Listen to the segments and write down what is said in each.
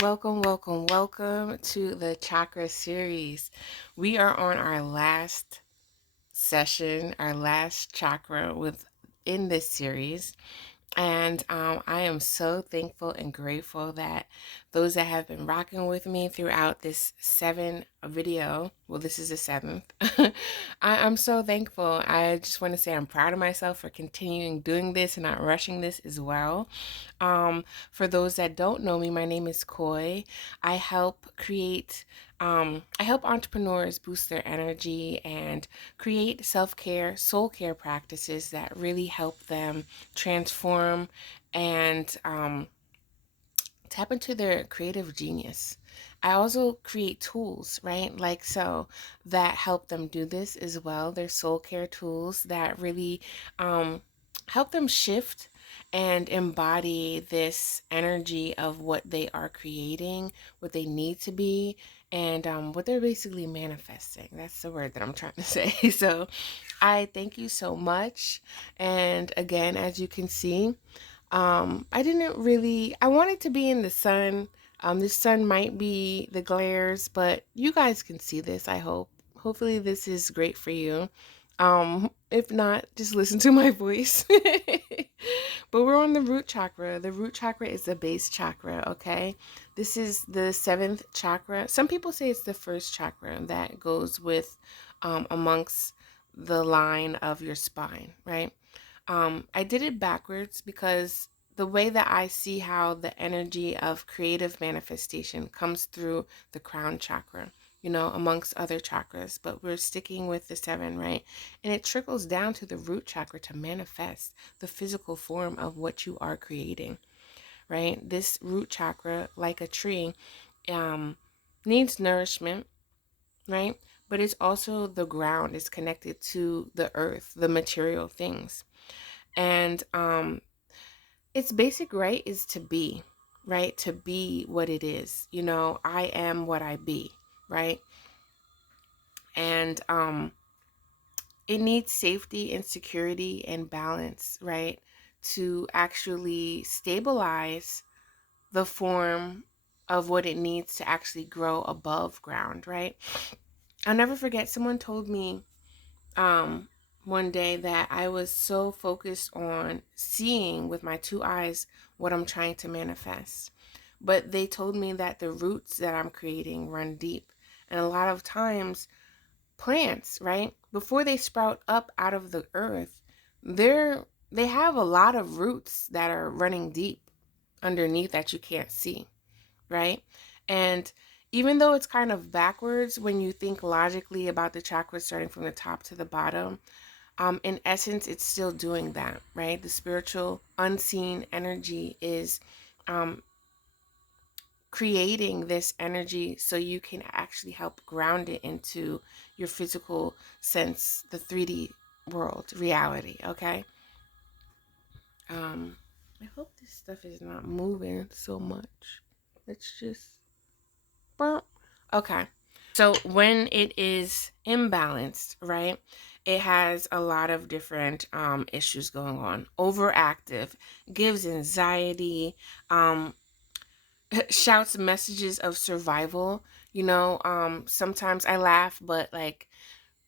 Welcome, welcome, welcome to the Chakra series. We are on our last session, our last chakra within this series. And I am so thankful and grateful that those that have been rocking with me throughout this 7 video, well, this is the seventh. I'm so thankful. I just want to say I'm proud of myself for continuing doing this and not rushing this as well. For those that don't know me, my name is Koi. I help create, I help entrepreneurs boost their energy and create self-care, soul care practices that really help them transform and tap into their creative genius. I also create tools, right? Like so, that help them do this as well. They're soul care tools that really help them shift and embody this energy of what they are creating, what they need to be, and what they're basically manifesting. That's the word that I'm trying to say. So I thank you so much. And again, as you can see, I wanted to be in the sun. The sun might be the glares, but you guys can see this, I hope. Hopefully this is great for you. If not, just listen to my voice. But we're on the root chakra. The root chakra is the base chakra, okay? This is the seventh chakra. Some people say it's the first chakra that goes with amongst the line of your spine, right? I did it backwards because the way that I see how the energy of creative manifestation comes through the crown chakra, amongst other chakras, but we're sticking with the seven, right? And it trickles down to the root chakra to manifest the physical form of what you are creating, right? This root chakra, like a tree, um, needs nourishment, right? But it's also the ground, it's connected to the earth, the material things. And its basic right is to be, right? To be what it is. I am what I be, right? And it needs safety and security and balance, right? To actually stabilize the form of what it needs to actually grow above ground, right? I'll never forget, someone told me um one day that I was so focused on seeing with my two eyes what I'm trying to manifest. But they told me that the roots that I'm creating run deep. And a lot of times plants, right? Before they sprout up out of the earth, they have a lot of roots that are running deep underneath that you can't see, right? And even though it's kind of backwards when you think logically about the chakras starting from the top to the bottom, in essence, it's still doing that, right? The spiritual unseen energy is um, creating this energy so you can actually help ground it into your physical sense, the 3D world, reality, okay? Um, I hope this stuff is not moving so much. Let's just... Okay. So when it is imbalanced, right, it has a lot of different issues going on. Overactive, gives anxiety, shouts messages of survival. Sometimes I laugh, but like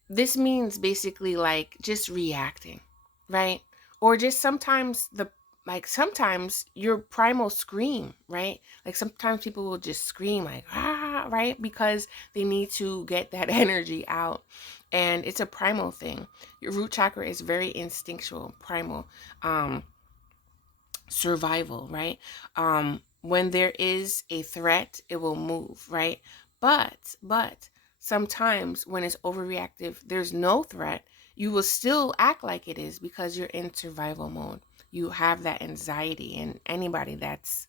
this means basically like just reacting, right? Or just sometimes your primal scream, right? Like sometimes people will just scream like ah, right? Because they need to get that energy out. And it's a primal thing. Your root chakra is very instinctual, primal, survival, right? When there is a threat, it will move, right? But sometimes when it's overreactive, there's no threat, you will still act like it is because you're in survival mode. You have that anxiety, and anybody that's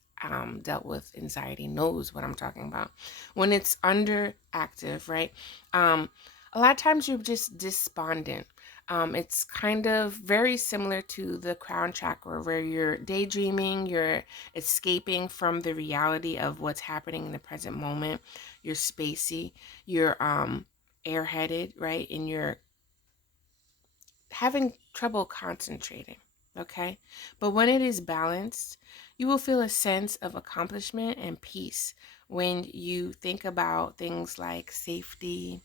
dealt with anxiety knows what I'm talking about. When it's underactive, right? A lot of times you're just despondent. It's kind of very similar to the crown chakra where you're daydreaming, you're escaping from the reality of what's happening in the present moment. You're spacey, you're airheaded, right? And you're having trouble concentrating, Okay. But when it is balanced, you will feel a sense of accomplishment and peace when you think about things like safety,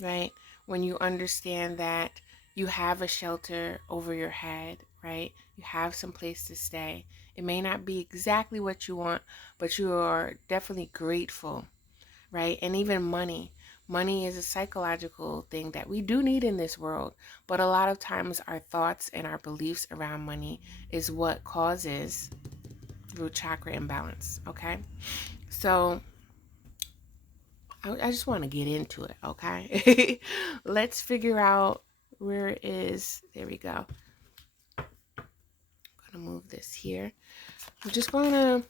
right? When you understand that you have a shelter over your head, right? You have some place to stay. It may not be exactly what you want, but you are definitely grateful, right? And even money. Money is a psychological thing that we do need in this world, but a lot of times our thoughts and our beliefs around money is what causes root chakra imbalance, okay? So I just want to get into it, okay? Let's figure out where it is. There we go. I'm gonna move this here. I'm just gonna,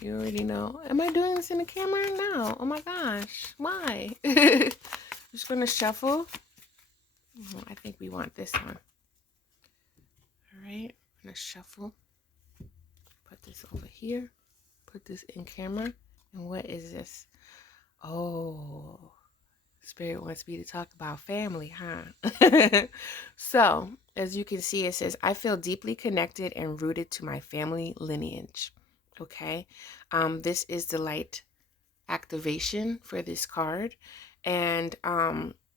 you already know. Am I doing this in the camera? No. Oh my gosh. Why? Just gonna shuffle. I think we want this one. All right. I'm gonna shuffle. Put this over here. Put this in camera. And what is this? Oh, Spirit wants me to talk about family, huh? So, as you can see, it says, I feel deeply connected and rooted to my family lineage. Okay. This is the light activation for this card. And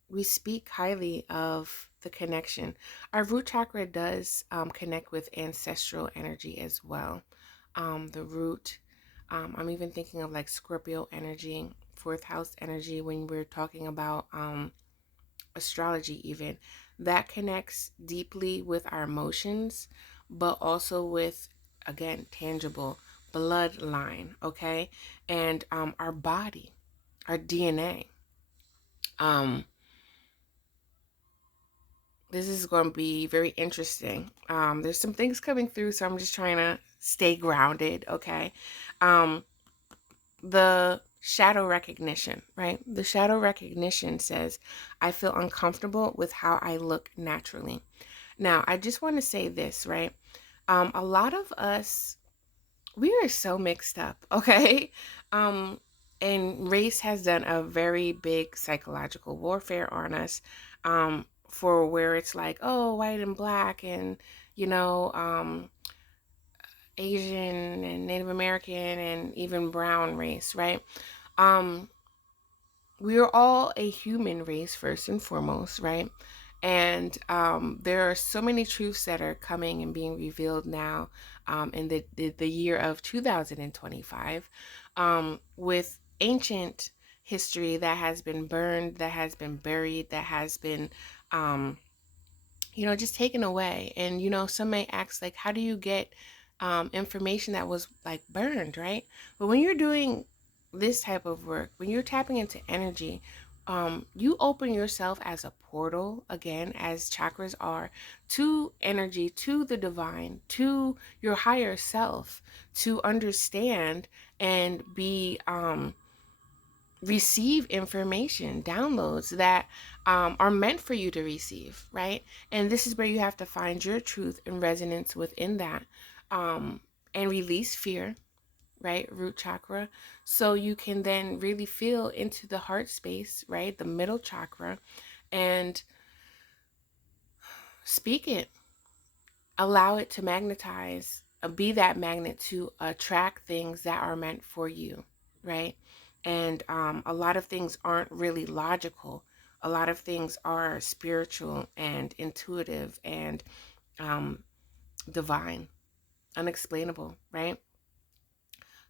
we speak highly of the connection. Our root chakra does connect with ancestral energy as well. The root, I'm even thinking of like Scorpio energy, fourth house energy when we're talking about astrology, even that connects deeply with our emotions, but also with, again, tangible bloodline, okay, and our body, our DNA. This is going to be very interesting. There's some things coming through, so I'm just trying to stay grounded, okay. The shadow recognition, right? The shadow recognition says, I feel uncomfortable with how I look naturally. Now, I just want to say this, right? A lot of us, we are so mixed up, okay? Um, and race has done a very big psychological warfare on us, for where it's like, oh, white and black and, you know, Asian and Native American and even brown race, right? Um, we are all a human race first and foremost, right? And there are so many truths that are coming and being revealed now, in the year of 2025, with ancient history that has been burned, that has been buried, that has been um, just taken away. And, some may ask, like, how do you get information that was like burned, right? But when you're doing this type of work, when you're tapping into energy, you open yourself as a portal, again, as chakras are, to energy, to the divine, to your higher self, to understand and be receive information, downloads that are meant for you to receive, right? And this is where you have to find your truth and resonance within that, and release fear, right? Root chakra. So you can then really feel into the heart space, right? The middle chakra, and speak it. Allow it to magnetize, be that magnet to attract things that are meant for you, right? And a lot of things aren't really logical. A lot of things are spiritual and intuitive and um, divine, unexplainable, right?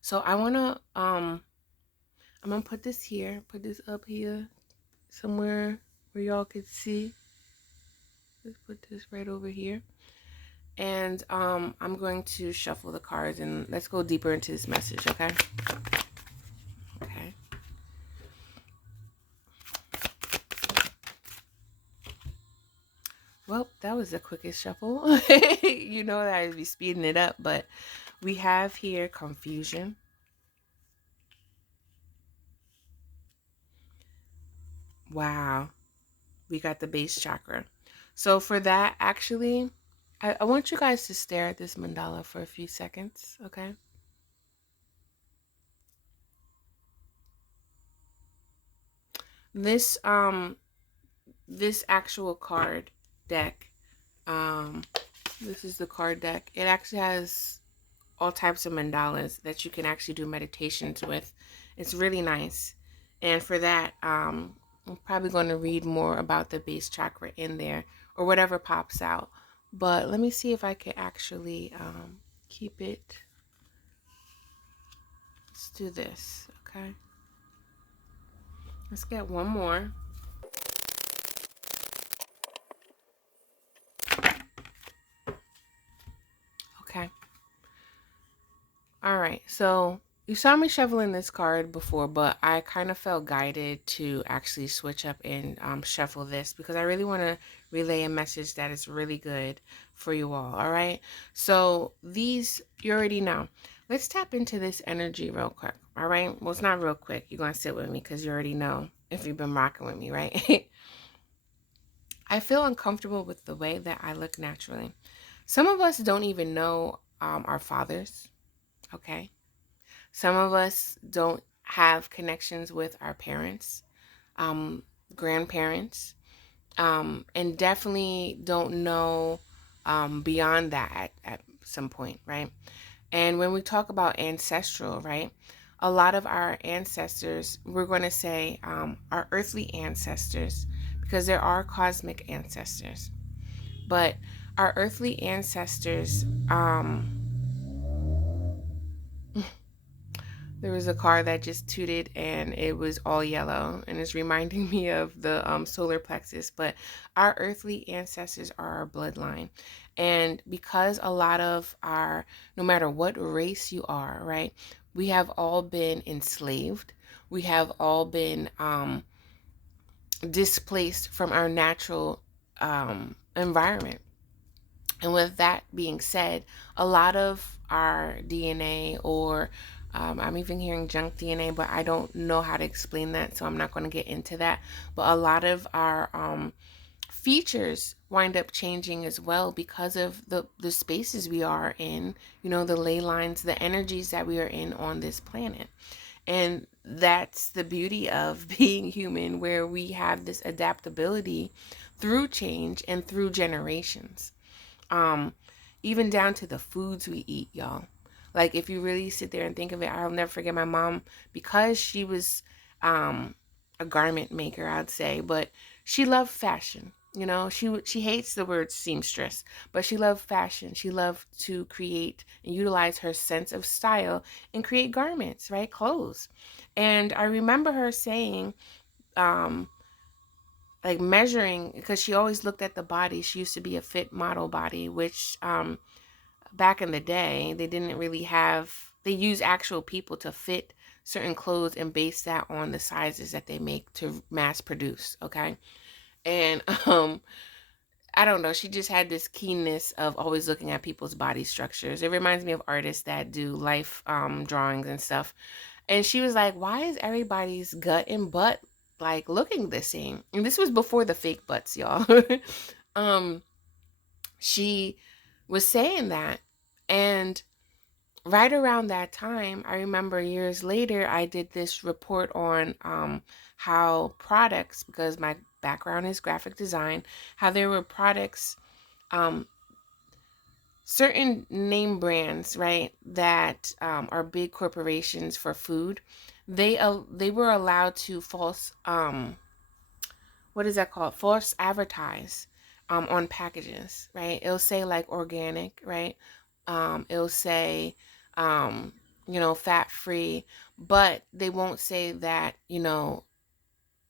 So I'm gonna put this here, put this up here somewhere where y'all could see. Let's put this right over here. And I'm going to shuffle the cards and let's go deeper into this message, okay? Okay. Well, that was the quickest shuffle. You know that I'd be speeding it up, but we have here confusion. Wow. We got the base chakra. So for that, actually, I want you guys to stare at this mandala for a few seconds, okay? This this actual card deck Um, this is the card deck. It actually has all types of mandalas that you can actually do meditations with. It's really nice. And for that, I'm probably going to read more about the base chakra in there or whatever pops out. But let me see if I can actually keep it. Let's do this, okay? Let's get one more. Okay. All right. So you saw me shuffling this card before, but I kind of felt guided to actually switch up and shuffle this because I really want to relay a message that is really good for you all. All right. So these, you already know. Let's tap into this energy real quick. All right. Well, it's not real quick. You're going to sit with me because you already know if you've been rocking with me, right? I feel uncomfortable with the way that I look naturally. Some of us don't even know our fathers. Okay. Some of us don't have connections with our parents, um, grandparents, and definitely don't know beyond that at some point, right? And when we talk about ancestral, right, a lot of our ancestors, we're going to say our earthly ancestors, because there are cosmic ancestors, but our earthly ancestors, there was a car that just tooted and it was all yellow and it's reminding me of the solar plexus. But our earthly ancestors are our bloodline. And because a lot of our, no matter what race you are, right, we have all been enslaved. We have all been displaced from our natural environment. And with that being said, a lot of our DNA, or I'm even hearing junk DNA, but I don't know how to explain that, so I'm not going to get into that. But a lot of our features wind up changing as well because of the spaces we are in, the ley lines, the energies that we are in on this planet. And that's the beauty of being human, where we have this adaptability through change and through generations. Um, Even down to the foods we eat, y'all. Like if you really sit there and think of it, I'll never forget my mom, because she was a garment maker, I'd say, but she loved fashion. She hates the word seamstress, but she loved fashion. She loved to create and utilize her sense of style and create garments, right? Clothes. And I remember her saying, um, like measuring, because she always looked at the body. She used to be a fit model body, which back in the day, they didn't really have, they use actual people to fit certain clothes and base that on the sizes that they make to mass produce. Okay. And I don't know, she just had this keenness of always looking at people's body structures. It reminds me of artists that do life drawings and stuff. And she was like, why is everybody's gut and butt like looking the same? And this was before the fake butts, y'all. um she was saying that. And right around that time, I remember years later, I did this report on how products, because my background is graphic design, how there were products, um, certain name brands, right, that are big corporations for food. They were allowed to what is that called? False advertise on packages, right? It'll say like organic, right? It'll say, um, fat free, but they won't say that,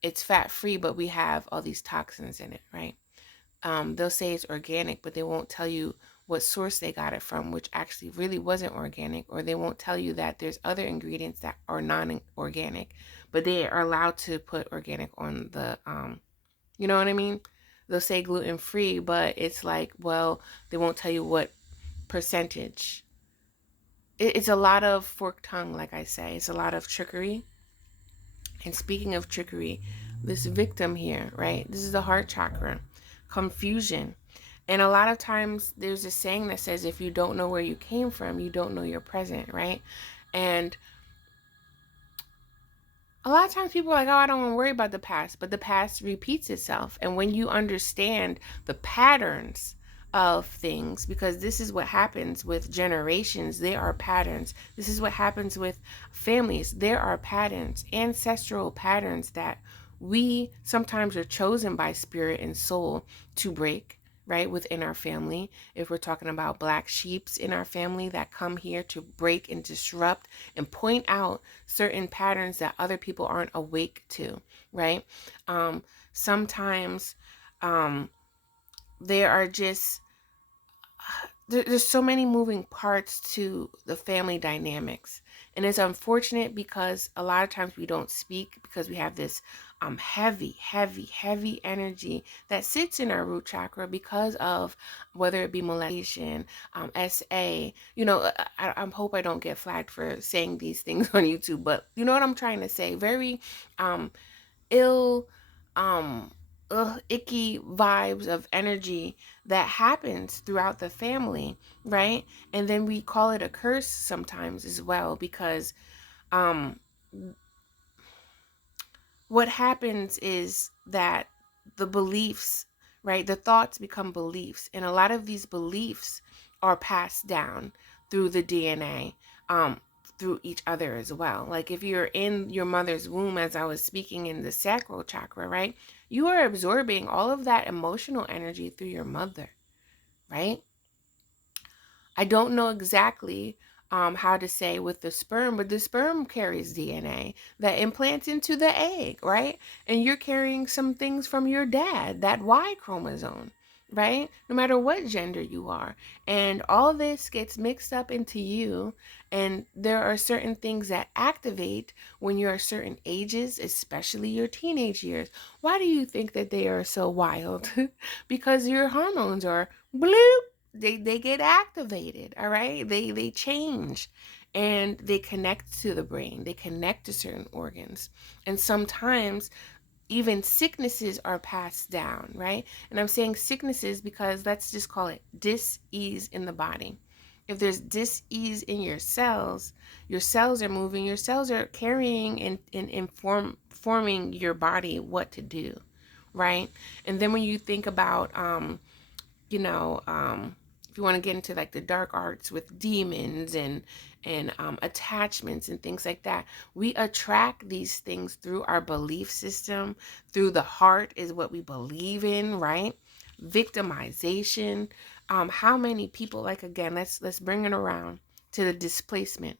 it's fat free, but we have all these toxins in it, right? They'll say it's organic, but they won't tell you what source they got it from, which actually really wasn't organic, or they won't tell you that there's other ingredients that are non-organic, but they are allowed to put organic on the you know what I mean? They'll say gluten free, but it's like, well, they won't tell you what percentage. It's a lot of forked tongue, like I say. It's a lot of trickery. And speaking of trickery, this victim here, right? This is the heart chakra, confusion. And a lot of times there's a saying that says, if you don't know where you came from, you don't know your present, right? And a lot of times people are like, oh, I don't want to worry about the past, but the past repeats itself. And when you understand the patterns of things, because this is what happens with generations. There are patterns. This is what happens with families. There are patterns, ancestral patterns that we sometimes are chosen by spirit and soul to break, right, within our family. If we're talking about black sheeps in our family that come here to break and disrupt and point out certain patterns that other people aren't awake to, right? Sometimes there are just there's so many moving parts to the family dynamics, and it's unfortunate because a lot of times we don't speak because we have this heavy energy that sits in our root chakra because of whether it be molestation, SA. I hope I don't get flagged for saying these things on YouTube, but you know what I'm trying to say. Very um ill, um icky vibes of energy that happens throughout the family, right? And then we call it a curse sometimes as well, because um what happens is that the beliefs, right, the thoughts become beliefs, and a lot of these beliefs are passed down through the DNA, through each other as well. Like if you're in your mother's womb, as I was speaking in the sacral chakra, right, you are absorbing all of that emotional energy through your mother, right? I don't know exactly how to say with the sperm, but the sperm carries DNA that implants into the egg, right? And you're carrying some things from your dad, that Y chromosome, right? No matter what gender you are. And all this gets mixed up into you. And there are certain things that activate when you're certain ages, especially your teenage years. Why do you think that they are so wild? Because your hormones are bloop, they get activated. All right, they change, and they connect to the brain, they connect to certain organs, and sometimes even sicknesses are passed down, right? And I'm saying sicknesses because let's just call it dis-ease in the body. If there's dis-ease in your cells are moving, your cells are carrying and informing your body what to do, right? And then when you think about you know, if you want to get into like the dark arts with demons and attachments and things like that, we attract these things through our belief system, through the heart is what we believe in, right? Victimization. How many people, like again, let's bring it around to the displacement.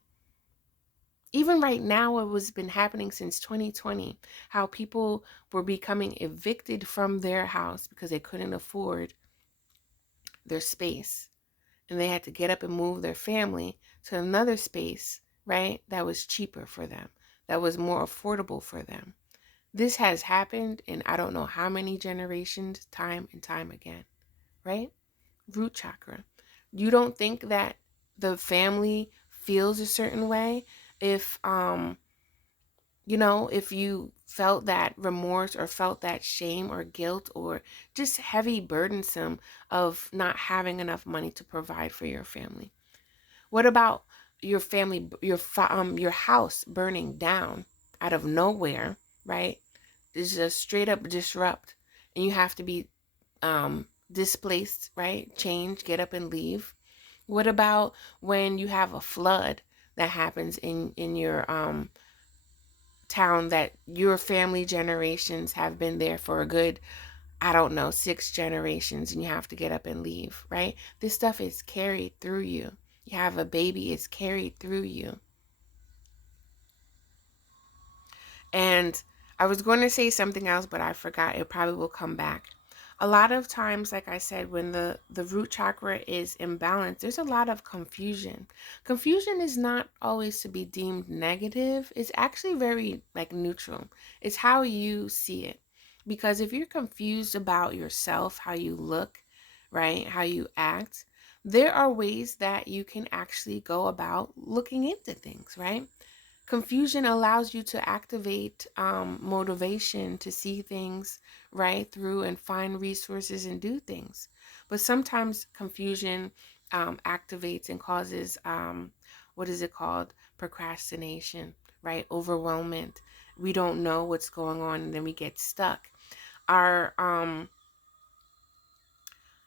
Even right now, it was been happening since 2020, how people were becoming evicted from their house because they couldn't afford their space, and they had to get up and move their family to another space, right? That was cheaper for them, that was more affordable for them. This has happened in I don't know how many generations, time and time again, right? Root chakra. You don't think that the family feels a certain way if if you felt that remorse or felt that shame or guilt or just heavy burdensome of not having enough money to provide for your family? What about your family, your house burning down out of nowhere, right? It's just straight up disrupt, and you have to be displaced, right? Change, get up and leave. What about when you have a flood that happens in your town that your family generations have been there for a good, I don't know, 6 generations, and you have to get up and leave, right? This stuff is carried through you. You have a baby, it's carried through you. And I was going to say something else, but I forgot. It probably will come back. A lot of times, like I said, when the root chakra is imbalanced, there's a lot of confusion. Confusion is not always to be deemed negative. It's actually very like neutral. It's how you see it. Because if you're confused about yourself, how you look, right, how you act, there are ways that you can actually go about looking into things, right? Confusion allows you to activate motivation to see things right through and find resources and do things. But sometimes confusion activates and causes, what is it called? Procrastination, right? Overwhelmment. We don't know what's going on, and then we get stuck. Our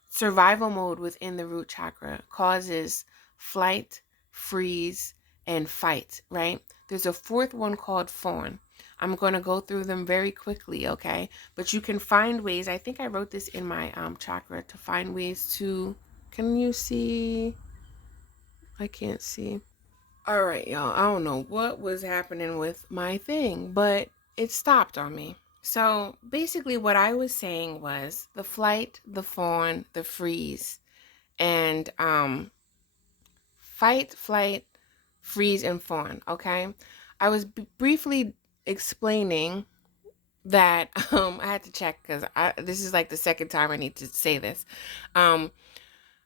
Survival mode within the root chakra causes flight, freeze, and fight, right? There's a fourth one called fawn. I'm going to go through them very quickly, okay? But you can find ways. I think I wrote this in my chakra to find ways to. Can you see? I can't see. All right, y'all. I don't know what was happening with my thing, but it stopped on me. So basically, what I was saying was the flight, the fawn, the freeze, and fight, flight, freeze, and fawn. Okay, I was briefly explaining that I had to check because this is like the second time I need to say this.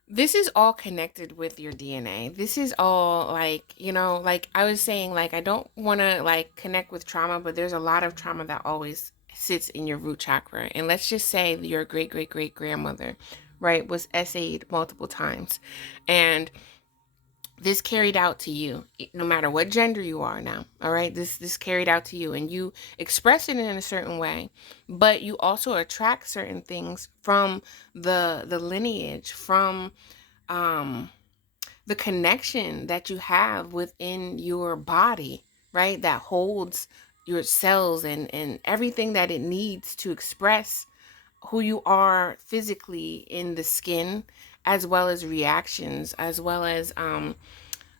This is all connected with your DNA. This is all like, like I was saying, like I don't want to like connect with trauma, but there's a lot of trauma that always sits in your root chakra. And let's just say your great great great grandmother, right, was SA'd multiple times. And this carried out to you, no matter what gender you are now. All right, this carried out to you, and you express it in a certain way, but you also attract certain things from the lineage, from the connection that you have within your body, right? That holds your cells and everything that it needs to express who you are physically in the skin, as well as reactions, as well as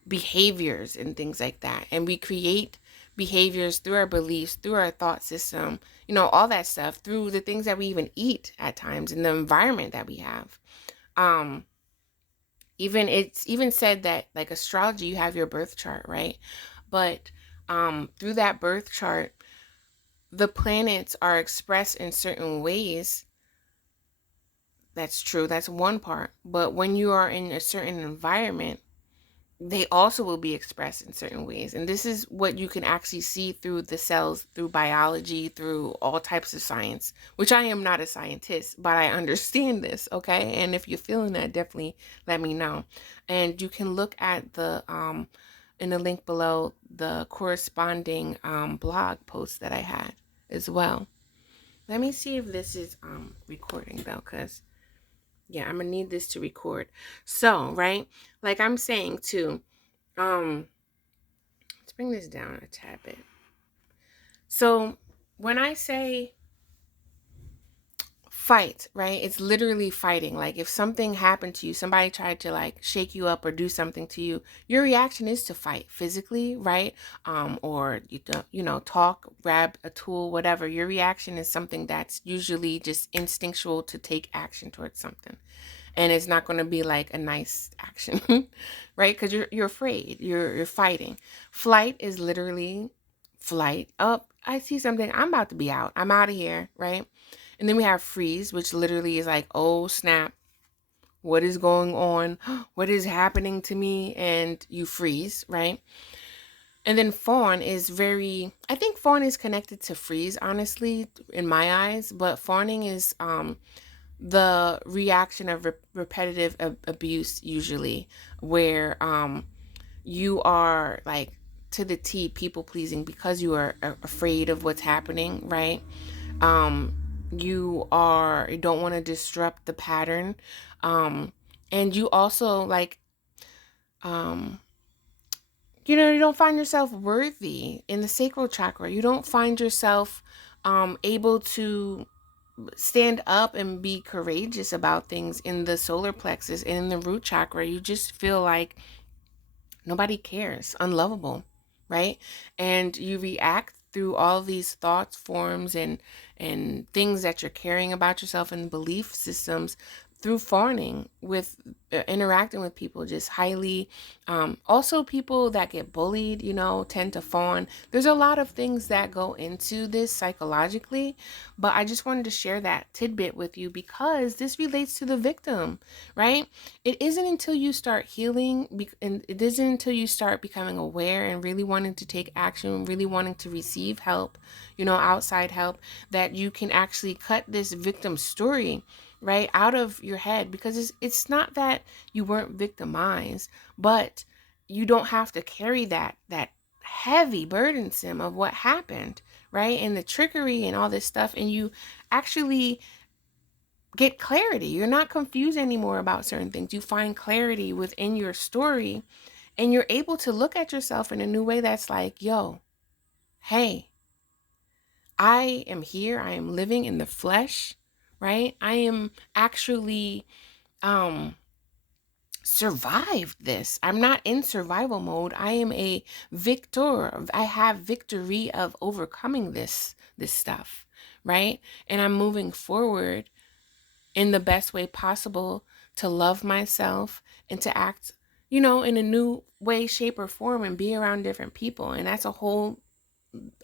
behaviors and things like that. And we create behaviors through our beliefs, through our thought system, all that stuff, through the things that we even eat at times, in the environment that we have. Even it's even said that like astrology, you have your birth chart, right? But through that birth chart, the planets are expressed in certain ways. That's true. That's one part. But when you are in a certain environment, they also will be expressed in certain ways. And this is what you can actually see through the cells, through biology, through all types of science, which I am not a scientist, but I understand this, okay? And if you're feeling that, definitely let me know. And you can look at the in the link below, the corresponding blog post that I had as well. Let me see if this is recording though, because yeah, I'm gonna need this to record. So, right, like I'm saying too, let's bring this down a tad bit. So when I say fight, right, it's literally fighting. Like if something happened to you, somebody tried to like shake you up or do something to you, your reaction is to fight physically, right? Or talk, grab a tool, whatever. Your reaction is something that's usually just instinctual to take action towards something. And it's not going to be like a nice action, right? Because you're afraid, you're fighting. Flight is literally flight. Oh, I see something, I'm about to be out, I'm out of here, right? And then we have freeze, which literally is like, oh snap, what is going on? What is happening to me? And you freeze, right? And then fawn is I think fawn is connected to freeze, honestly, in my eyes. But fawning is the reaction of repetitive abuse, usually, where you are like to the T people pleasing because you are afraid of what's happening, right? You don't want to disrupt the pattern, and you also like you don't find yourself worthy in the sacral chakra. You don't find yourself able to stand up and be courageous about things in the solar plexus and in the root chakra. You just feel like nobody cares, unlovable, right? And you react through all these thoughts, forms, and things that you're carrying about yourself and belief systems through fawning, with interacting with people, just highly also people that get bullied, tend to fawn. There's a lot of things that go into this psychologically, but I just wanted to share that tidbit with you because this relates to the victim, right? It isn't until you start healing and it isn't until you start becoming aware and really wanting to take action, really wanting to receive help, outside help, that you can actually cut this victim story right out of your head, because it's not that you weren't victimized, but you don't have to carry that heavy burdensome of what happened, right? And the trickery and all this stuff, and you actually get clarity. You're not confused anymore about certain things. You find clarity within your story, and you're able to look at yourself in a new way that's like, yo, hey, I am here. I am living in the flesh, right? I am actually um survived this. I'm not in survival mode. I am a victor. I have victory of overcoming this stuff, right? And I'm moving forward in the best way possible to love myself and to act, in a new way, shape, or form, and be around different people. And that's a whole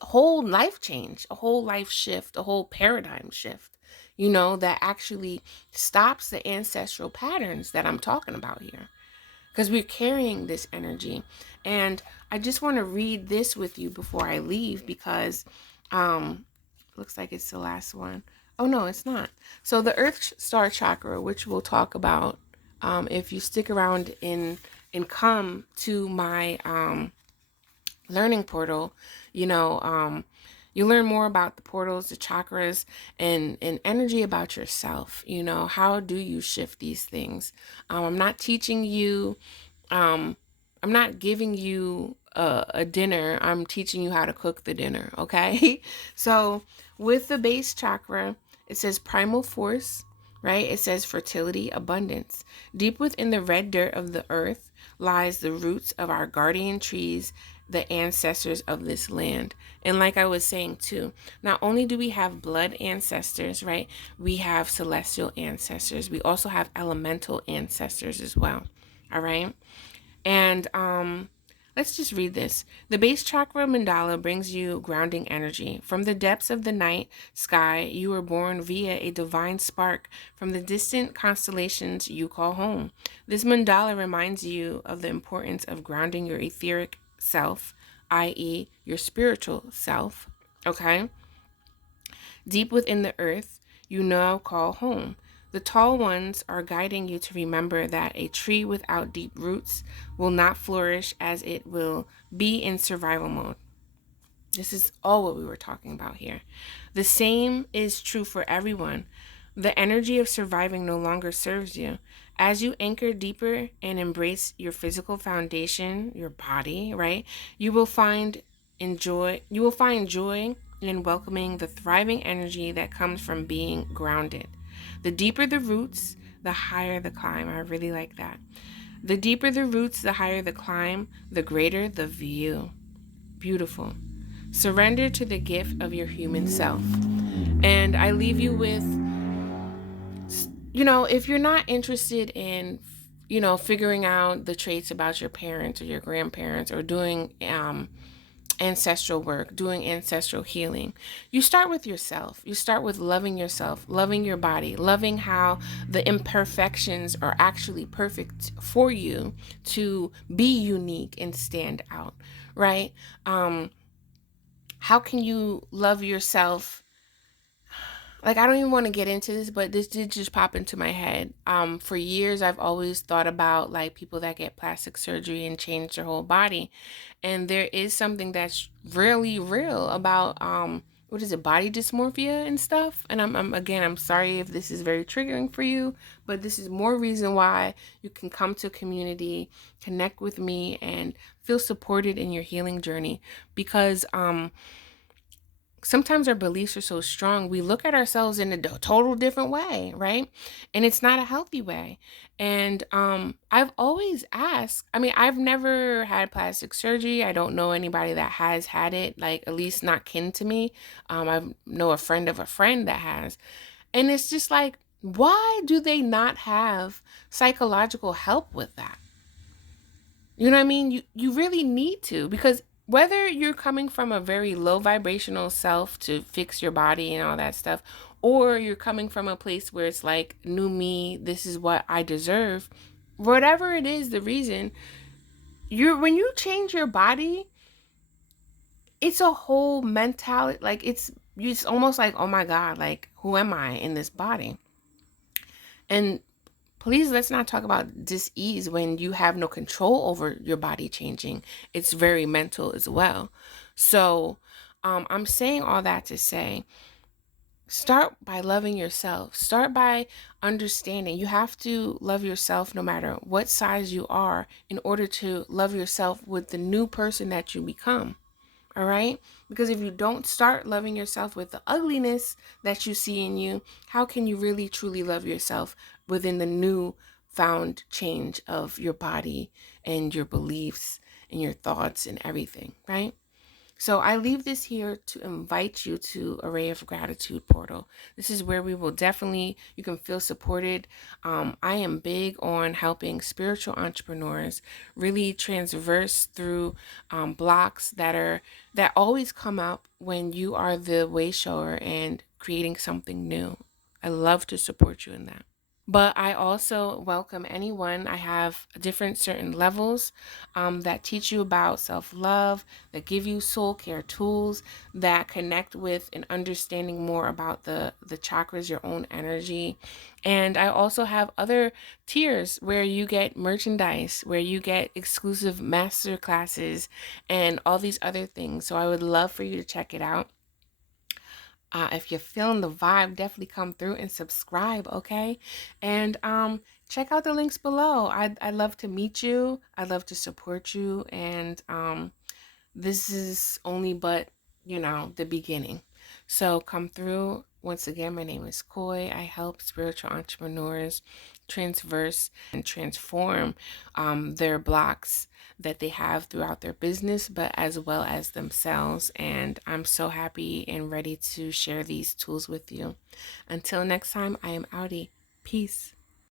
life change, a whole life shift, a whole paradigm shift, that actually stops the ancestral patterns that I'm talking about here, because we're carrying this energy. And I just want to read this with you before I leave, because looks like it's the last one. Oh no, it's not. So the Earth Star Chakra, which we'll talk about if you stick around and come to my learning portal, you learn more about the portals, the chakras, and energy about yourself. How do you shift these things? I'm not teaching you, um, I'm not giving you a dinner. I'm teaching you how to cook the dinner, okay? So with the base chakra, it says primal force, right? It says fertility, abundance. Deep within the red dirt of the earth lies the roots of our guardian trees, the ancestors of this land. And like I was saying too, not only do we have blood ancestors, right? We have celestial ancestors. We also have elemental ancestors as well. All right. And let's just read this. The base chakra mandala brings you grounding energy. From the depths of the night sky, you were born via a divine spark from the distant constellations you call home. This mandala reminds you of the importance of grounding your etheric self, i.e., your spiritual self, okay? Deep within the earth, you now call home. The tall ones are guiding you to remember that a tree without deep roots will not flourish, as it will be in survival mode. This is all what we were talking about here. The same is true for everyone. The energy of surviving no longer serves you. As you anchor deeper and embrace your physical foundation, your body, right? You will find joy in welcoming the thriving energy that comes from being grounded. The deeper the roots, the higher the climb. I really like that. The deeper the roots, the higher the climb, the greater the view. Beautiful. Surrender to the gift of your human self. And I leave you with, if you're not interested in, figuring out the traits about your parents or your grandparents, or doing ancestral work, doing ancestral healing, you start with yourself. You start with loving yourself, loving your body, loving how the imperfections are actually perfect for you to be unique and stand out, right? How can you love yourself? Like, I don't even want to get into this, but this did just pop into my head. For years, I've always thought about like people that get plastic surgery and change their whole body. And there is something that's really real about, what is it, body dysmorphia and stuff. And I'm sorry if this is very triggering for you, but this is more reason why you can come to a community, connect with me, and feel supported in your healing journey. Because, sometimes our beliefs are so strong, we look at ourselves in a total different way, right? And it's not a healthy way. And I've always asked, I've never had plastic surgery. I don't know anybody that has had it, like at least not kin to me. I know a friend of a friend that has. And it's just like, why do they not have psychological help with that? You know what I mean? You really need to, because whether you're coming from a very low vibrational self to fix your body and all that stuff, or you're coming from a place where it's like, new me, this is what I deserve, whatever it is, the reason, when you change your body, it's a whole mentality. Like it's almost like, oh my God, like who am I in this body? And please, let's not talk about dis-ease when you have no control over your body changing. It's very mental as well. So I'm saying all that to say, Start by loving yourself. Start by understanding you have to love yourself no matter what size you are in order to love yourself with the new person that you become. All right? Because if you don't start loving yourself with the ugliness that you see in you, how can you really truly love yourself within the new found change of your body and your beliefs and your thoughts and everything, right? So I leave this here to invite you to Array of Gratitude Portal. This is where we will definitely, you can feel supported. I am big on helping spiritual entrepreneurs really transverse through blocks that always come up when you are the way shower and creating something new. I love to support you in that. But I also welcome anyone. I have different certain levels that teach you about self love, that give you soul care tools, that connect with and understanding more about the chakras, your own energy. And I also have other tiers where you get merchandise, where you get exclusive master classes, and all these other things. So I would love for you to check it out. If you're feeling the vibe, definitely come through and subscribe, okay? And check out the links below. I'd love to meet you. I'd love to support you. And this is only but, the beginning. So come through. Once again, my name is Koi. I help spiritual entrepreneurs transverse and transform their blocks that they have throughout their business, but as well as themselves. And I'm so happy and ready to share these tools with you. Until next time, I am outie. Peace.